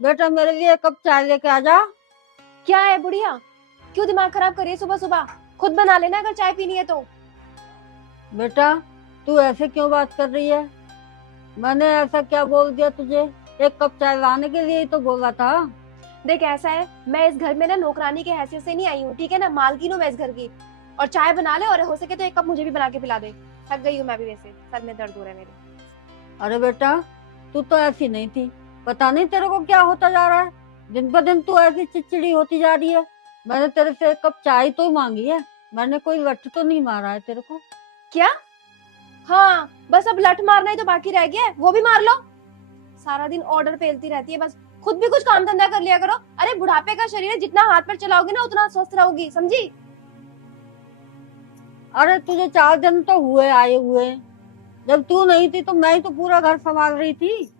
बेटा मेरे लिए एक कप चाय लेके आ जा। क्या है बुढ़िया, क्यों दिमाग खराब करिए सुबह सुबह? खुद बना लेना अगर चाय पीनी है तो। बेटा तू ऐसे क्यों बात कर रही है? मैंने ऐसा क्या बोल दिया तुझे? एक कप चाय लाने के लिए ही तो बोला था। देख ऐसा है, मैं इस घर में ना नौकरानी के हैसियत से नहीं आई हूँ, ठीक है ना? मालकिन हूँ मैं इस घर की। और चाय बना ले और हो सके तो एक कप मुझे भी बना के पिला दे। थक गई हूँ मैं भी, वैसे सर में दर्द हो रहा है मेरे। अरे बेटा तू तो ऐसी नहीं थी, पता नहीं तेरे को क्या होता जा रहा है। दिन ब दिन तू ऐसी चिड़चिड़ी होती जा रही है। मैंने तेरे से एक कप चाय तो मांगी है, मैंने कोई लठ तो नहीं मारा है तेरे को। क्या? हाँ, बस अब लठ मारना ही तो बाकी रह गया है, वो भी मार लो। सारा दिन ऑर्डर पेलती रहती है बस। खुद भी कुछ काम धंधा कर लिया करो। अरे बुढ़ापे का शरीर है, जितना हाथ पर चलाओगी ना उतना स्वस्थ रहोगी, समझी? अरे तुझे 4 दिन तो हुए आए हुए, जब तू नहीं थी तो मैं ही तो पूरा घर संभाल रही थी।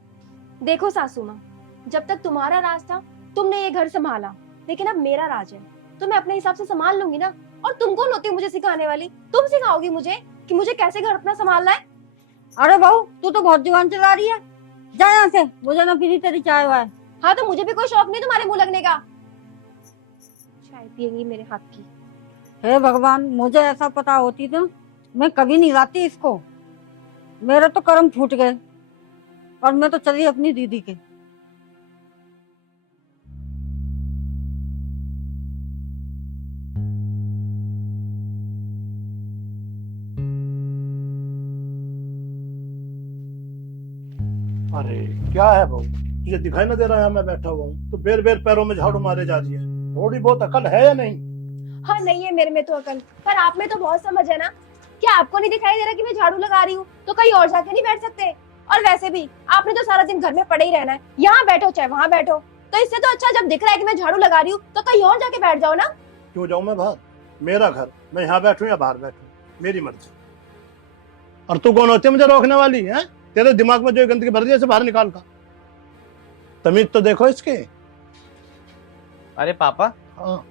देखो सासू माँ, जब तक तुम्हारा राज था तुमने ये घर संभाला, लेकिन अब मेरा राज है तो मैं अपने हिसाब से संभाल लूंगी ना। और तुम कौन होती हो मुझे सिखाने वाली? तुम सिखाओगी मुझे कि मुझे कैसे घर अपना संभालना है? अरे बहू तू तो बहुत जुबान चला रही है, जा यहाँ से, मुझे ना पीनी तेरी चाय वाय। हाँ तो मुझे भी कोई शौक नहीं तुम्हारे मुंह लगने का। चाय पियेंगी मेरे हाथ की। हे भगवान, मुझे ऐसा पता होती तो मैं कभी नहीं लाती इसको। मेरे तो कर्म फूट गए और मैं तो चली अपनी दीदी के। अरे क्या है बहू, तुझे दिखाई ना दे रहा है मैं बैठा हुआ हूँ तो बेर बेर पैरों में झाड़ू मारे जा रही है। थोड़ी बहुत अकल है या नहीं? हाँ नहीं है मेरे में तो अकल, पर आप में तो बहुत समझ है ना। क्या आपको नहीं दिखाई दे रहा कि मैं झाड़ू लगा रही हूँ? तो कहीं और जाके नहीं बैठ सकते? और वैसे भी आपने तो सारा दिन घर में पड़े ही रहना है, यहाँ बैठो चाहे वहां बैठो। तो इससे तो अच्छा जब दिख रहा है कि मैं झाड़ू लगा रही हूँ तो कहीं और जाके बैठ जाओ ना। क्यों जाऊं मैं बाहर? मेरा घर, मैं यहाँ बैठूं या बाहर बैठूं, मेरी मर्जी। और तू कौन होती है मुझे रोकने वाली है? तेरे दिमाग में जो गंदगी भर दी है इसे बाहर निकाल का। तमीज तो देखो इसके। अरे पापा, हाँ।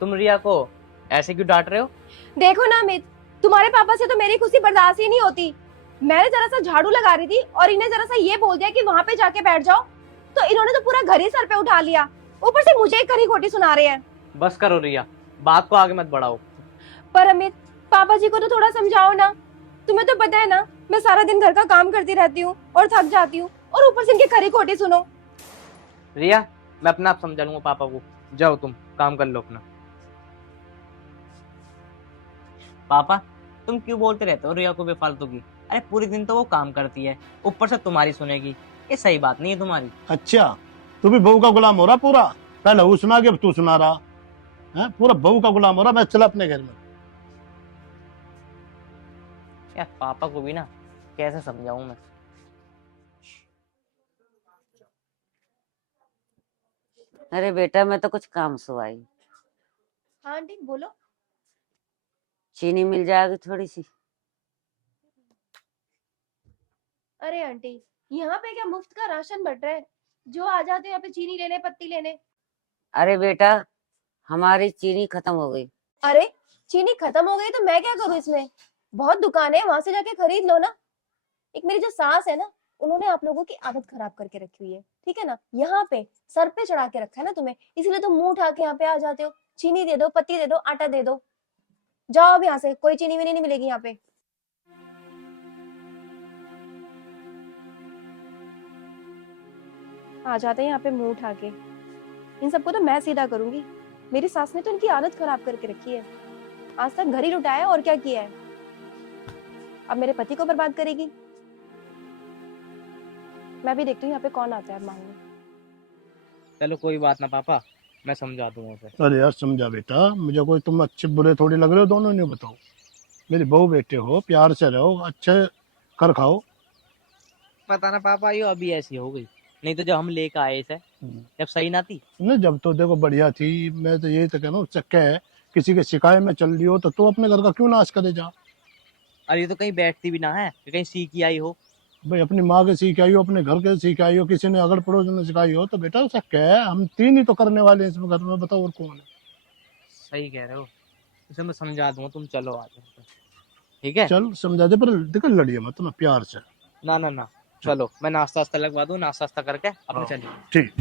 तुम रिया को ऐसे क्यों डांट रहे हो? देखो ना अमित, तुम्हारे पापा से तो मेरी खुशी बर्दाश्त ही नहीं होती। मैंने जरा सा झाड़ू लगा रही थी और इन्हें जरा सा ये बोल दिया कि वहां पे जाके बैठ जाओ, तो इन्होंने तो पूरा घर ही सर पे उठा लिया। ऊपर से मुझे ही खरी खोटी सुना रहे हैं। बस करो रिया, बात को आगे मत बढ़ाओ। पर अमित, पापा जी को तो थोड़ा समझाओ ना। तुम्हें तो पता है ना, मैं सारा दिन घर का काम करती रहती हूँ और थक जाती हूँ, और ऊपर से इनकी खरी खोटी सुनो। रिया, मैं अपने आप समझा लूंगा पापा को। जाओ तुम काम कर लो अपना। पापा, तुम क्यों बोलते रहते हो रिया को बेफालतू की? अरे पूरे दिन तो वो काम करती है, ऊपर से तुम्हारी सुनेगी। ये सही बात नहीं है तुम्हारी। अच्छा, तू भी बहू का गुलाम हो रहा पूरा? पहले वो सुना के अब तू सुना रहा है, पूरा बहू का गुलाम हो रहा। मैं चला अपने घर में। यार पापा को भी ना कैसे समझाऊं मैं। अरे बेटा मैं तो कुछ काम से आई। हाँ आंटी बोलो। चीनी मिल जाएगी थोड़ी सी? अरे आंटी, यहाँ पे क्या मुफ्त का राशन बट रहा है? जो आ जाते हैं यहाँ पे चीनी लेने, पत्ती लेने। अरे बेटा हमारी चीनी खत्म हो गई। अरे चीनी खत्म हो गई तो मैं क्या करूँ इसमें? बहुत दुकान है, वहां से जाके खरीद लो ना। एक मेरी जो सास है ना, उन्होंने आप लोगों की आदत खराब करके रखी हुई है, ठीक है ना? यहाँ पे सर पे चढ़ा के रखा है ना तुम्हें, इसीलिए तुम मुंह उठा के यहाँ पे आ जाते हो। चीनी दे दो, पत्ती दे दो, आटा दे दो। जाओ अब यहाँ से, कोई चीनी विनी नहीं मिलेगी यहाँ पे। आ जाते हैं यहाँ पे मुंह उठा के। इन सबको तो मैं सीधा करूंगी। मेरी सास ने तो इनकी आदत खराब करके रखी है। आज तक घर ही लुटाया और क्या किया है, अब मेरे पति को बर्बाद करेगी। मैं भी देखती हूँ यहाँ पे कौन आता है मांगने। चलो कोई बात ना पापा, मैं समझा दूंगा उसे। अरे यार समझा बेटा, मुझे कोई तुम अच्छे बुरे थोड़ी लग रहे हो दोनों ने। बताओ, मेरी बहू बेटे हो, प्यार से रहो, अच्छे कर खाओ। पता ना पापा, ये अभी ऐसी हो गई, नहीं तो जब हम लेकर आए इसे जब सही ना थी। नहीं जब तो देखो बढ़िया थी। मैं तो यही तो कह रहा हूँ, चक्के है किसी के शिकायत में चल रही हो तो तू अपने घर का क्यों नाश करे जा। अरे ये तो कहीं बैठती भी ना है कि कहीं सीख ही आई हो। भाई अपनी माँ के सीख आई हो, अपने घर के सीख आई हो, किसी ने अगल पड़ोस ने सिखाई हो तो बेटा चक्के है। हम तीन ही तो करने वाले हैं इसमें घर में, बताओ और कौन है। सही कह रहे हो, इसे मैं समझा दूंगा। तुम चलो आज, ठीक है? चल समझा दे, पर देखो लड़िए मत ना, प्यार से। ना ना ना, चलो मैं नाश्ता वास्ता लगवा दूं, नाश्ता वास्ता करके अपने हाँ। चलिए। ठीक।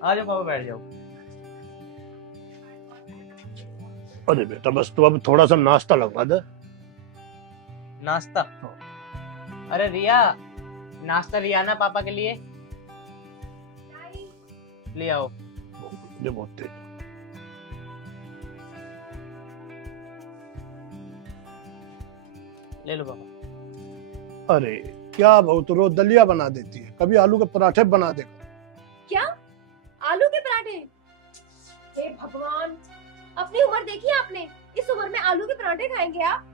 आ जाओ पापा, बैठ जाओ। अरे बेटा बस तू अब थोड़ा सा नाश्ता लगवा दे। नाश्ता? अरे रिया, नाश्ता ले आना पापा के लिए, ले आओ। ये बहुत तेज। ले लो पापा। अरे क्या बहू, तू रोज दलिया बना देती है, कभी आलू के पराठे बना दे। क्या आलू के पराठे? हे भगवान, अपनी उम्र देखी है आपने? इस उम्र में आलू के पराठे खाएंगे आप?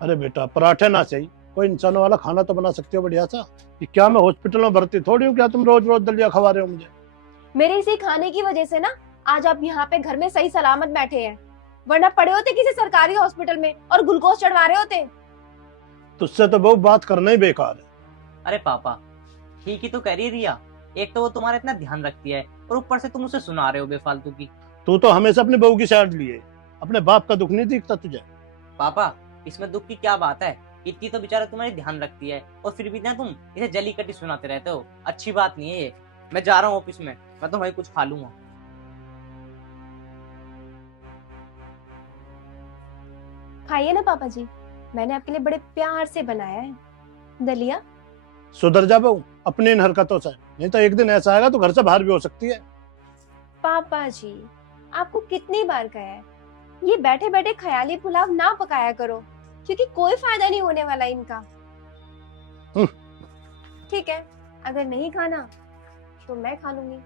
अरे बेटा पराठे ना सही, कोई इंसानों वाला खाना तो बना सकते हो बढ़िया सा। ये क्या मैं हॉस्पिटल में भर्ती थोड़ी हूँ, क्या तुम रोज रोज दलिया खवा रहे हो मुझे? मेरे इसी खाने की वजह से ना आज आप यहाँ पे घर में सही सलामत बैठे हैं, वरना पड़े होते किसी सरकारी हॉस्पिटल में और ग्लूकोज चढ़वा रहे होते। तुझसे तो बहुत बात करना ही बेकार है। अरे पापा ठीक ही तो कह रही है रिया, एक तो वो तुम्हारा इतना ध्यान रखती है और ऊपर से तुम उसे सुना रहे हो बेफालतू की। तू तो हमेशा अपनी बहू की साइड लिए, अपने बाप का दुख नहीं दिखता तुझे? पापा इसमें दुख की क्या बात है, इतनी तो बेचारा तुम्हारी ध्यान रखती है और फिर भी ना तुम इसे जली कटी सुनाते रहते हो। अच्छी बात नहीं है ये। मैं जा रहा हूँ ऑफिस में, मैं तो वही कुछ खा लूंगा। खाइए ना पापा जी, मैंने आपके लिए बड़े प्यार से बनाया है दलिया। सुधर जा बहू अपनी इन हरकतों से, नहीं तो एक दिन ऐसा आएगा तो घर से बाहर भी हो सकती है। पापा जी आपको कितनी बार कहा है, ये बैठे बैठे ख्याली पुलाव ना पकाया करो, क्योंकि कोई फायदा नहीं होने वाला इनका। ठीक है, अगर नहीं खाना तो मैं खा लूंगी।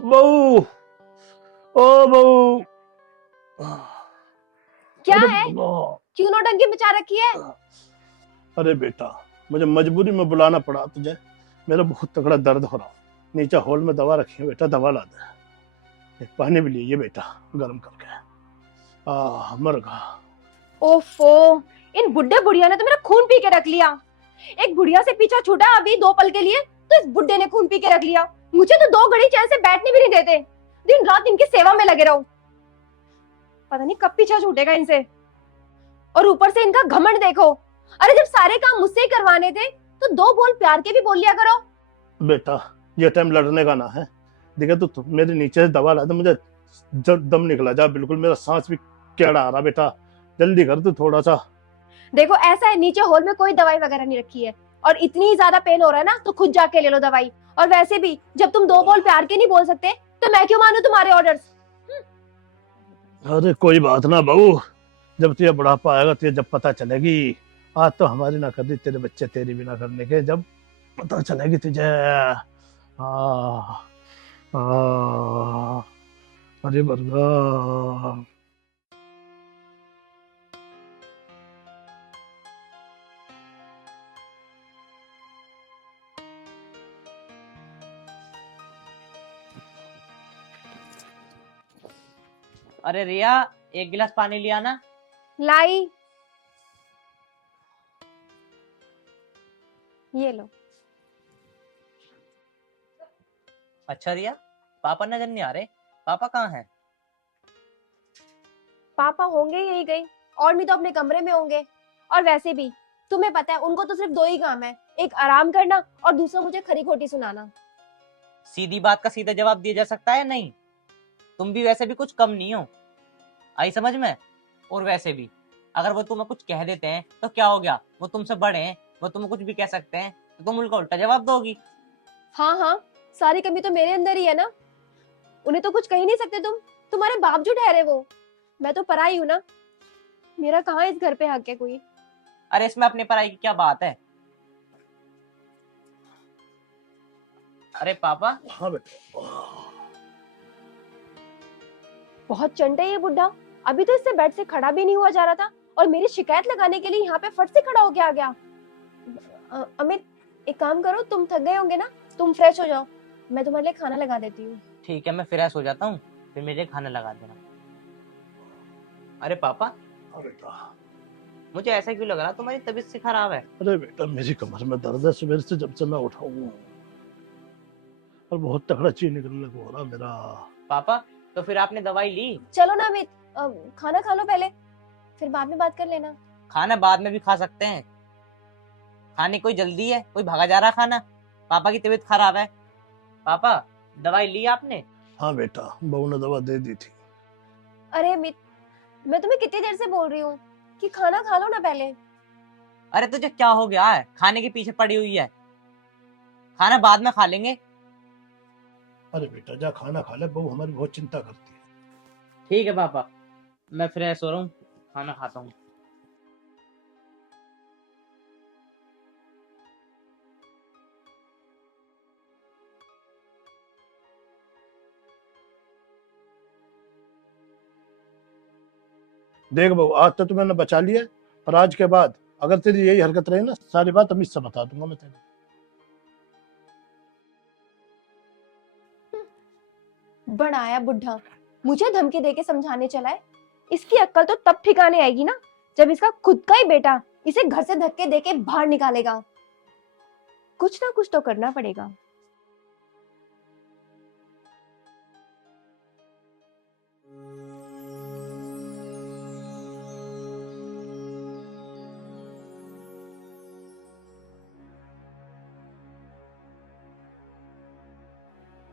बहू, ओ बहू। क्या अरे है, बाबा। क्यों नौटंकी मचा रखी है? अरे बेटा मुझे मजबूरी में बुलाना पड़ा तुझे, मेरा बहुत तगड़ा दर्द हो रहा। नीचे हॉल में दवा रखी है बेटा, दवा ला दे। एक पानी भी लिए बेटा गर्म करके। मर गया। ओफो, इन बुड्ढे बुढ़िया ने तो मेरा खून पी के रख लिया। एक बुढ़िया से पीछा छूटा अभी 2 पल के लिए, तो इस बुड्ढे ने खून पी के रख लिया। मुझे तो 2 घड़ी चैन से बैठने भी नहीं देते, दिन रात इनकी सेवा में लगे रहो। पता नहीं कब पीछा छूटेगा इनसे। और ऊपर से इनका घमंड देखो। अरे जब सारे काम मुझसे ही करवाने थे तो 2 बोल प्यार के भी बोल लिया करो। बेटा ये टाइम लड़ने का ना है। देखा तो मेरे नीचे से दवा ला दे, मुझे दम निकला जा, बिल्कुल मेरा सांस भी केड़ा आ रहा। बेटा जल्दी कर तू थोड़ा सा। देखो ऐसा है, नीचे हॉल में कोई दवाई वगैरह नहीं रखी है, और इतनी ज्यादा पेन हो रहा है ना तो खुद जाके ले लो दवाई। और वैसे भी जब तुम 2 बोल प्यार के नहीं बोल सकते तो मैं क्यों मानूं तुम्हारे ऑर्डर्स? अरे कोई बात ना बहू, जब तुझे बुढ़ापा आएगा तुझे जब पता चलेगी। आज तो हमारी ना कर दी, तेरे बच्चे तेरी भी ना करने के, जब पता चलेगी तुझे। अरे बरगा। अरे रिया, एक गिलास पानी लिया ना। लाई, ये लो। अच्छा रिया, पापा नजर नहीं आ रहे, पापा कहाँ हैं? पापा होंगे यही गए, और नहीं तो अपने कमरे में होंगे। और वैसे भी तुम्हें पता है उनको तो सिर्फ 2 ही काम है, एक आराम करना और दूसरा मुझे खरी खोटी सुनाना। सीधी बात का सीधा जवाब दिया जा सकता है नहीं? तुम भी वैसे भी कुछ कम नहीं हो, आई समझ में? और वैसे भी अगर वो तुम्हें कुछ कह देते हैं तो क्या हो गया, वो तुमसे बड़े हैं, वो तुम्हें कुछ भी कह सकते हैं तो तुम उनका उल्टा जवाब दोगी। हाँ हाँ, सारी कमी तो मेरे अंदर ही है ना, उन्हें तो कुछ कह ही नहीं सकते तुम, तुम्हारे बाप जो ठहरे वो। मैं तो पराई हूँ ना, मेरा कहाँ इस घर पे हक है कोई। अरे इसमें अपने पराई की क्या बात है? अरे पापा। हाँ बेटा। बहुत चंट है ये बुढ़ा, अभी तो इससे बेड से खड़ा भी नहीं हुआ जा रहा था और मेरी शिकायत लगाने के लिए यहाँ पे फट से खड़ा हो के आ गया। अमित एक काम करो, तुम थक गए होंगे ना, तुम फ्रेश हो जाओ, मैं तुम्हारे लिए खाना लगा देती हूँ। ठीक है, मैं फ्रेश हो जाता हूँ, फिर मेरे लिए खाना लगा देना। अरे पापा, हाँ बेटा। मुझे ऐसा क्यों लग रहा तुम्हारी तबीयत से खराब है? अरे बेटा मेरी कमर में दर्द है सुबह से, जब से मैं उठा हूँ, और बहुत तगड़ा चीज निकलने को हो रहा मेरा। पापा, तो फिर आपने दवाई ली? चलो ना अमित, खाना खा लो पहले, फिर बाद में बात कर लेना। खाना बाद में भी खा सकते हैं, खाने कोई जल्दी है? कोई भागा जा रहा खाना? पापा की तबीयत खराब है। पापा, दवाई ली आपने? हाँ बेटा, बहू ने दवा दे दी थी। अरे अमित, मैं तुम्हें कितनी देर से बोल रही हूँ कि खाना खा लो ना पहले। अरे तुझे क्या हो गया है, खाने के पीछे पड़ी हुई है? खाना बाद में खा लेंगे। अरे बेटा जा खाना खा ले, बहू हमारी बहुत चिंता करती है। ठीक है पापा, मैं फ्रेश हो रहा हूँ, खाना खाता हूँ। देख बहू, आज तो मैंने बचा लिया, पर आज के बाद अगर तेरी यही हरकत रही ना, सारी बात अमित से बता दूंगा मैं तेरी। बड़ा आया बुढ़ा, मुझे धमकी देके समझाने चला है। इसकी अक्ल तो तब ठिकाने आएगी ना, जब इसका खुद का ही बेटा इसे घर से धक्के देके बाहर निकालेगा। कुछ ना कुछ तो करना पड़ेगा।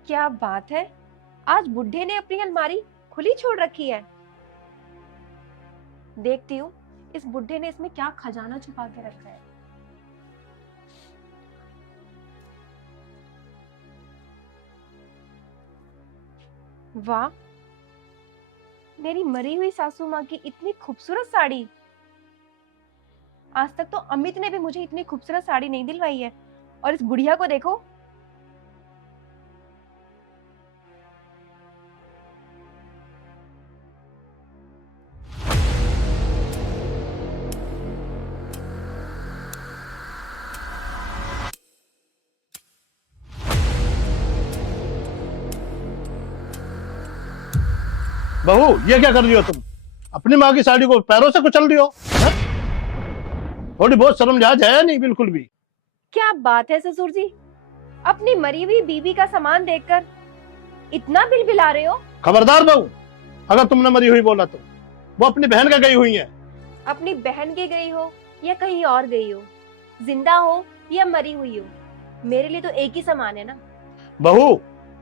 क्या बात है, आज बुढ़े ने अपनी अलमारी खुली छोड़ रखी है। देखती हूँ इस बुढ़े ने इसमें क्या खजाना छुपा के रखा है। वाह, मेरी मरी हुई सासू माँ की इतनी खूबसूरत साड़ी। आज तक तो अमित ने भी मुझे इतनी खूबसूरत साड़ी नहीं दिलवाई है, और इस बुढ़िया को देखो। बहू ये क्या कर रही हो तुम? अपनी माँ की साड़ी को पैरों से कुचल रही हो, हैं? थोड़ी बहुत शर्म लिहाज है या नहीं बिल्कुल भी? क्या बात है ससुर जी, अपनी मरी हुई बीवी का सामान देखकर इतना बिलबिला रहे हो। खबरदार बहू, अगर तुमने मरी हुई बोला तो वो अपनी बहन का गई हुई है। अपनी बहन की गई हो या कहीं और गई हो, जिंदा हो या मरी हुई हो, मेरे लिए तो एक ही समान है ना। बहू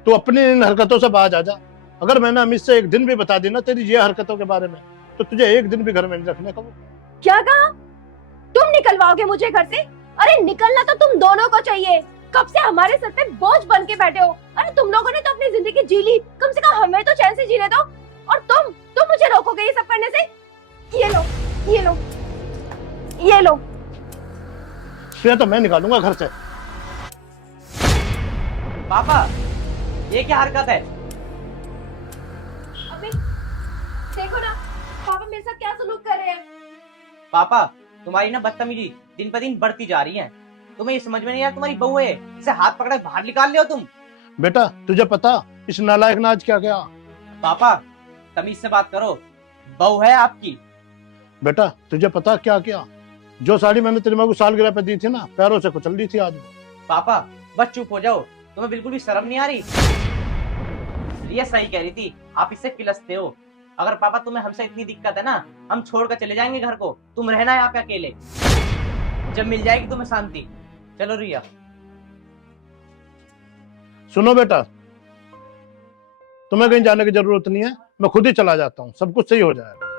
तू अपनी इन हरकतों से बाज आ जा। अगर मैंने अमित से एक दिन भी बता दी ना तेरी ये हरकतों के बारे में, तो तुझे एक दिन भी घर में नहीं रखने का। वो क्या कहा? तुम निकलवाओगे मुझे घर से? अरे निकलना तो तुम दोनों को चाहिए, कब से हमारे सर पे बोझ बन के बैठे हो। अरे तुम लोगों ने तो अपनी जिंदगी जी ली, कम से कम हमें तो चैन से जीने दो। और तुम मुझे रोकोगे ये सब करने से? ये लो, ये लो, ये लो। फिर तो मैं निकालूंगा घर से। पापा, ये क्या हरकत है? अबे देखो ना, पापा मेरे साथ क्या सलूक कर रहे हैं। पापा, तुम्हारी ना बदतमीजी दिन पर दिन बढ़ती जा रही है। तुम्हें ये समझ में नहीं आया तुम्हारी बहू है, इसे हाथ पकड़े बाहर निकाल लियो तुम। बेटा तुझे पता इस नालायक ने आज क्या किया? पापा, तमीज से बात करो, बहू है आपकी। बेटा तुझे पता क्या किया? जो साड़ी मैंने तेरी माँ को सालगिरह पे दी थी ना, पैरों से कुचल दी थी आज। पापा बस चुप हो जाओ, तुम्हें बिल्कुल भी शर्म नहीं आ रही? ये सही कह रही थी, आप इससे किलसते हो। अगर पापा तुम्हें हमसे इतनी दिक्कत है ना, हम छोड़कर चले जाएंगे घर को, तुम रहना यहाँ पे अकेले, जब मिल जाएगी तुम्हें शांति। चलो रिया। सुनो बेटा, तुम्हें कहीं जाने की जरूरत नहीं है, मैं खुद ही चला जाता हूँ, सब कुछ सही हो जाएगा।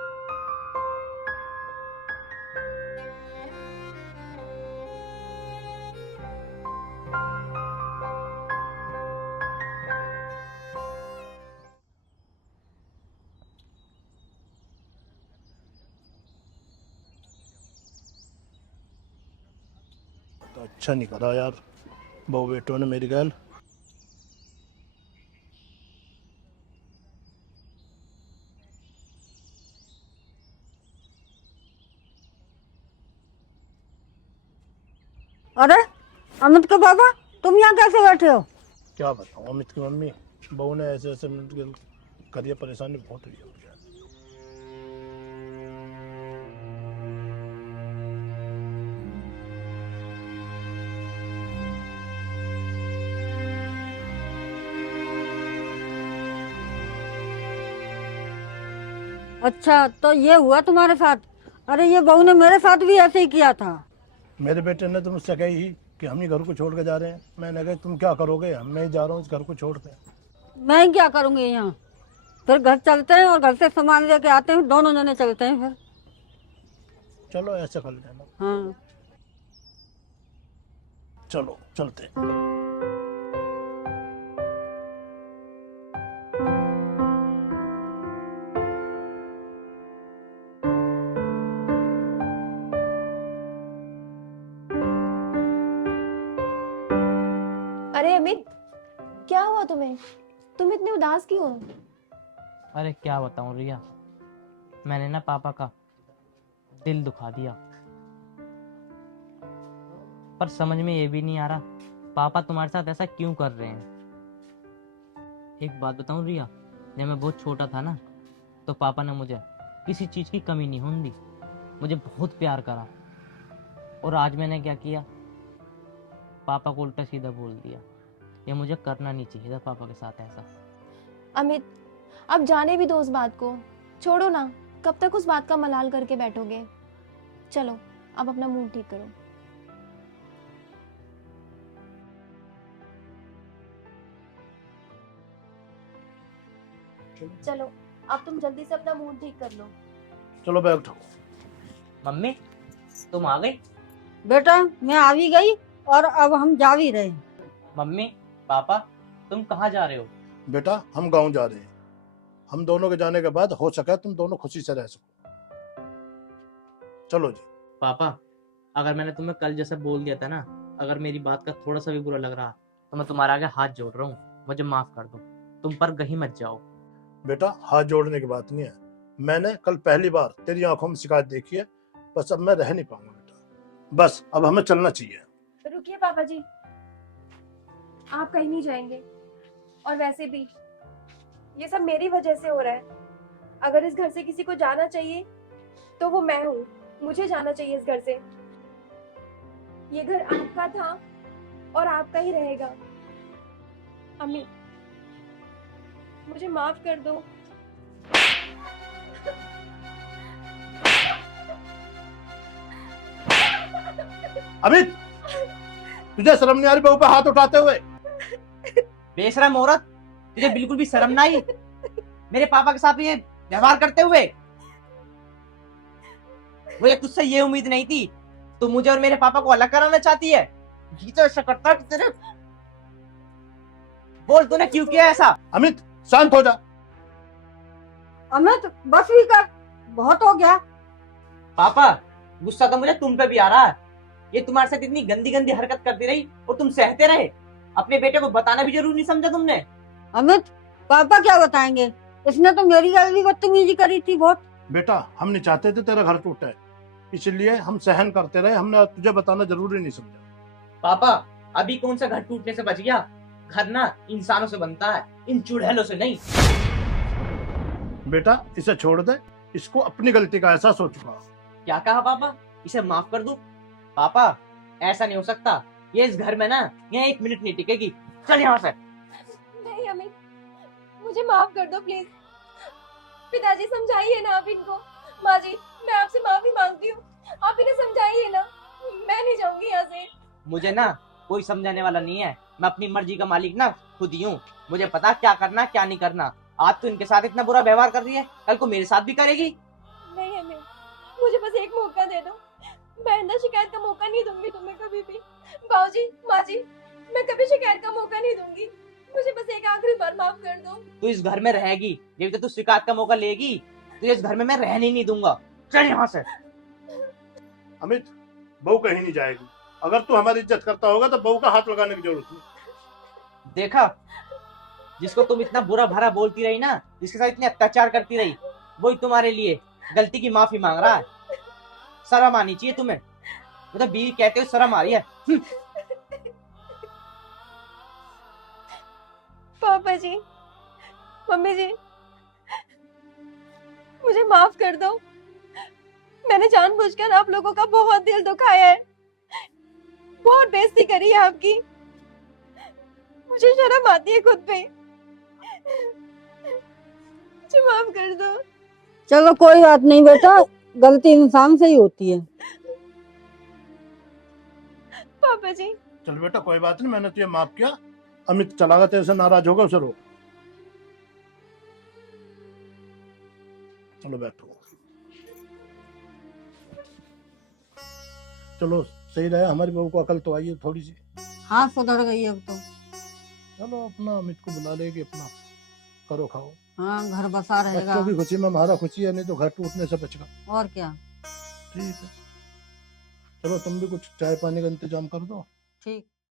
तो अच्छा नहीं करा यार बहू बेटों ने मेरी गैल। अरे अमित के पापा, तुम यहाँ कैसे बैठे हो? क्या बताऊं, अमित की मम्मी बहू ने ऐसे ऐसे मिनट करिए, परेशानी बहुत हुई है मुझे। अच्छा, तो ये हुआ तुम्हारे साथ? अरे ये बहू ने मेरे साथ भी ऐसे ही किया था। मेरे बेटे ने तो मुझसे कही ही कि हम ही घर को छोड़ के जा रहे हैं। मैंने कहा तुम क्या करोगे, मैं ही जा रहा हूँ इस घर को छोड़ के। मैं क्या करूंगी यहाँ? फिर घर चलते हैं और घर से सामान लेके आते हैं, दोनों जने चलते हैं फिर। चलो ऐसा कर लेना। हाँ, चलो चलते हैं। अरे अमित, क्या हुआ तुम्हें? तुम इतने उदास क्यों हो? अरे क्या बताऊं रिया, मैंने ना पापा का दिल दुखा दिया। पर समझ में ये भी नहीं आ रहा पापा तुम्हारे साथ ऐसा क्यों कर रहे हैं। एक बात बताऊं रिया, जब मैं बहुत छोटा था ना, तो पापा ने मुझे किसी चीज की कमी नहीं होने दी, मुझे बहुत प्यार करा। और आज मैंने क्या किया, पापा को उल्टा सीधा बोल दिया। ये मुझे करना नहीं चाहिए था पापा के साथ ऐसा। अमित, अब जाने भी दो उस बात को, छोड़ो ना। कब तक उस बात का मलाल करके बैठोगे? चलो अब अपना मूड ठीक करो। चलो अब तुम जल्दी से अपना मूड ठीक कर लो। चलो बैग उठाओ। मम्मी तुम आ गई? बेटा मैं आ भी गई और अब हम जा भी रहे हैं। मम्मी पापा तुम कहाँ जा रहे हो? बेटा हम गांव जा रहे हैं। हम दोनों के जाने के बाद हो सके तुम दोनों खुशी से रह सको। चलो जी। पापा अगर मैंने तुम्हें कल जैसा बोल दिया था ना, अगर मेरी बात का थोड़ा सा भी बुरा लग रहा तो मैं तुम्हारे आगे हाथ जोड़ रहा हूँ, मुझे माफ कर दो। तुम पर कहीं मत जाओ। बेटा हाथ जोड़ने की बात नहीं है, मैंने कल पहली बार तेरी आंखों में शिकायत देखी है। बस अब मैं रह नहीं पाऊंगा बेटा, बस अब हमें चलना चाहिए। रुकिए पापा जी, आप कहीं नहीं जाएंगे। और वैसे भी ये सब मेरी वजह से हो रहा है। अगर इस घर से किसी को जाना चाहिए तो वो मैं हूँ। मुझे जाना चाहिए इस घर से। ये घर आपका था और आपका ही रहेगा। अम्मी मुझे माफ कर दो। अमित तुझे शर्म नहीं आ रही बहू पे हाथ उठाते हुए? बेशरम औरत, तुझे बिल्कुल भी शर्म ना आई मेरे पापा के साथ ये व्यवहार करते हुए? मुझे तुझसे ये उम्मीद नहीं थी। तू मुझे और मेरे पापा को अलग कराना चाहती है। ये तो ऐसा करता है कि तेरे... बोल तूने क्यों किया ऐसा? अमित शांत हो जा। अमित बस भी कर, बहुत हो गया। पापा गुस्सा तो मुझे तुम पे भी आ रहा है। ये तुम्हारे साथ इतनी गंदी गंदी हरकत करती रही और तुम सहते रहे। अपने बेटे को बताना भी जरूरी नहीं समझा तुमने? अमित पापा क्या बताएंगे, इसने तो मेरी गल भी बदतमीजी करी थी बहुत। बेटा हम नहीं चाहते थे तेरा घर टूटे, इसलिए हम सहन करते रहे। हमने तुझे बताना जरूरी नहीं समझा। पापा अभी कौन सा घर टूटने से बच गया? घर ना इंसानों से बनता है, इन चुड़ैलों से नहीं। बेटा इसे छोड़ दे, इसको अपनी गलती का एहसास हो चुका। क्या कहा पापा? इसे माफ कर दो? पापा ऐसा नहीं हो सकता। ये इस घर में ना यहाँ एक मिनट नहीं टिकेगी। चल यहाँ से। नहीं अम्मी, मुझे माफ कर दो प्लीज। पिताजी समझाइए ना आप इनको। माँ जी मैं आपसे माफी मांगती हूँ, आप इन्हें समझाइए ना। मैं नहीं जाऊंगी यहाँ से। मुझे ना कोई समझाने वाला नहीं है। मैं अपनी मर्जी का मालिक ना खुद ही हूँ। मुझे पता क्या करना क्या नहीं करना। आज तो इनके साथ इतना बुरा व्यवहार कर रही है, कल को मेरे साथ भी करेगी। नहीं अम्मी, मुझे बस एक मौका दे दो। मैं आइंदा शिकायत का मौका नहीं दूंगी तुम्हें कभी भी। बाबूजी माँ जी मैं कभी शिकायत का मौका नहीं दूंगी। मुझे बस एक आखिरी बार माफ कर दो। तू इस घर में रहेगी, जब तक तू शिकायत का मौका लेगी तुझे इस घर में मैं रहने नहीं दूंगा। चल यहाँ से। अमित बहू कहीं नहीं जाएगी। अगर तू हमारी इज्जत करता होगा तो बहू का हाथ लगाने की जरूरत नहीं। देखा, जिसको तुम इतना बुरा भरा बोलती रही ना, जिसके साथ इतने अत्याचार करती रही, वही तुम्हारे लिए गलती की माफी मांग रहा है। शर्म आनी चाहिए तुम्हें। मतलब बीवी कहते हो शर्म आ रही है। पापा जी, मम्मी जी, मुझे माफ कर दो। मैंने जानबूझकर आप लोगों का बहुत दिल दुखाया है, बहुत बेइज्जती करी है आपकी। मुझे शर्म आती है खुद पे। मुझे माफ कर दो। चलो कोई बात नहीं बेटा, गलती इंसान से ही होती है। पापा जी, चल बेटा कोई बात नहीं, मैंने तुझे माफ किया। अमित चला गया, तेरे से नाराज होगा, उसे रोक। चलो बैठो। चलो सही रहा, हमारी बहू को अकल तो आई है थोड़ी सी। हाँ सुधर गई अब तो। चलो अपना अमित को बुला लेगी, अपना करो खाओ। हाँ घर बसा रहेगा। बच्चों की खुशी में हमारा खुशी है, नहीं तो घर टूटने से बचेगा। और क्या। ठीक है, चलो तुम भी कुछ चाय पानी का इंतजाम कर दो। ठीक।